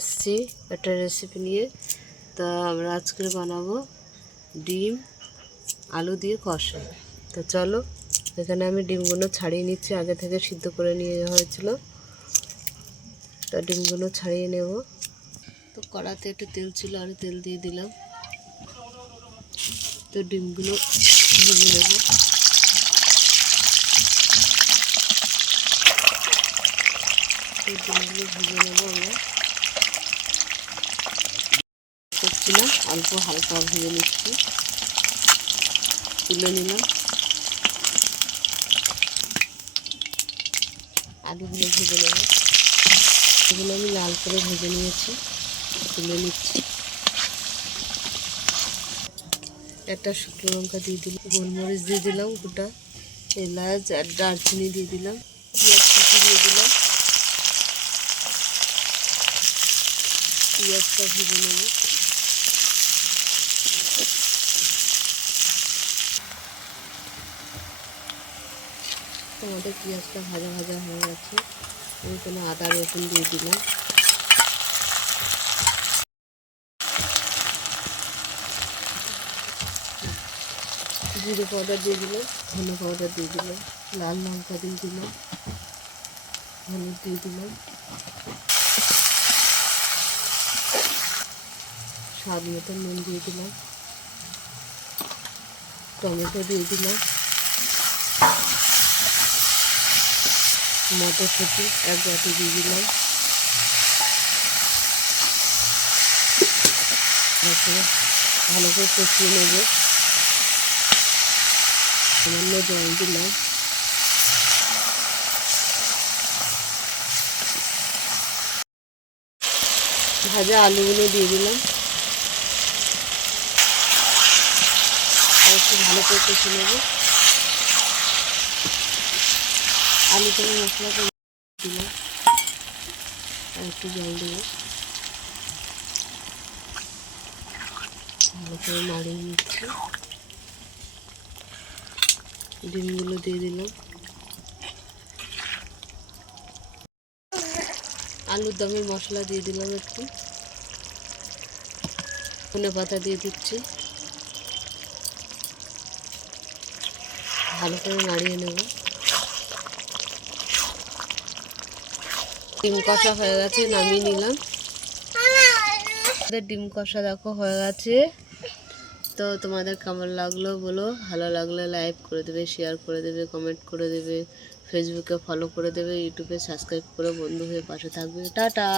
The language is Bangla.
আসছি একটা রেসিপি নিয়ে। তা আমরা আজকে বানাবো ডিম আলু দিয়ে কষা। তো চলো, এখানে আমি ডিমগুলো ছাড়িয়ে নিচ্ছি, আগে থেকে সিদ্ধ করে নিয়ে হয়েছিল। তা ডিমগুলো ছাড়িয়ে নেব। তো কড়াতে একটু তেল ছিল, আর তেল দিয়ে দিলাম। তো ডিমগুলো ভেজে নেব। তো ডিমগুলো ভেজে নেব আমরা। করছি না, অল্প হালকা ভেজে নিচ্ছি। তুলে নিলাম। আলুগুলো ভেজে নেব। এগুলো আমি লাল করে ভেজে নিয়েছি, তুলে নিচ্ছি। একটা শুকনো লঙ্কা দিয়ে দিলাম, গোলমরিচ দিয়ে দিলাম, গোটা এলাচ আর দারচিনি দিয়ে দিলাম, পেঁয়াজ কুচি দিয়ে দিলাম। পেঁয়াজটা ভেজে নেব। আমাদের পেঁয়াজটা ভাজা ভাজা হয়ে গেছে। আমি এখানে আদা রসুন দিয়ে দিলাম। জিরে পাউডার দিয়ে দিলাম, ধনে পাউডার দিয়ে দিলাম, লাল লঙ্কা দিয়ে দিলাম, হলুদ দিয়ে দিলাম, স্বাদ মতো নুন দিয়ে দিলাম, টমেটো দিয়ে দিলাম, মটরশুঁটি এক বাটি দিয়ে দিলাম। ভালো করে কষিয়ে নেব। সামান্য জল দিলাম। ভাজা আলুগুলো দিয়ে দিলাম, একটু ভালো করে কষে নেব। আলু থেকে মশলাটা দিলাম, আর একটু জল দেবো। ভালো করে নাড়িয়ে নিচ্ছি। ডিমগুলো দিয়ে দিলাম। আলুর দমের মশলা দিয়ে দিলাম, একটু ধনে পাতা দিয়ে দিচ্ছি। ভালো করে নাড়িয়ে নেব। ডিম কষা হয়ে গেছে, নামিয়ে নিলাম। ডিম কষা দেখো হয়ে গেছে। তো তোমাদের কেমন লাগলো বলো, ভালো লাগলে লাইক করে দেবে, শেয়ার করে দেবে, কমেন্ট করে দেবে, ফেসবুকে ফলো করে দেবে, ইউটিউবে সাবস্ক্রাইব করে বন্ধু হয়ে পাশে থাকবে। টাটা।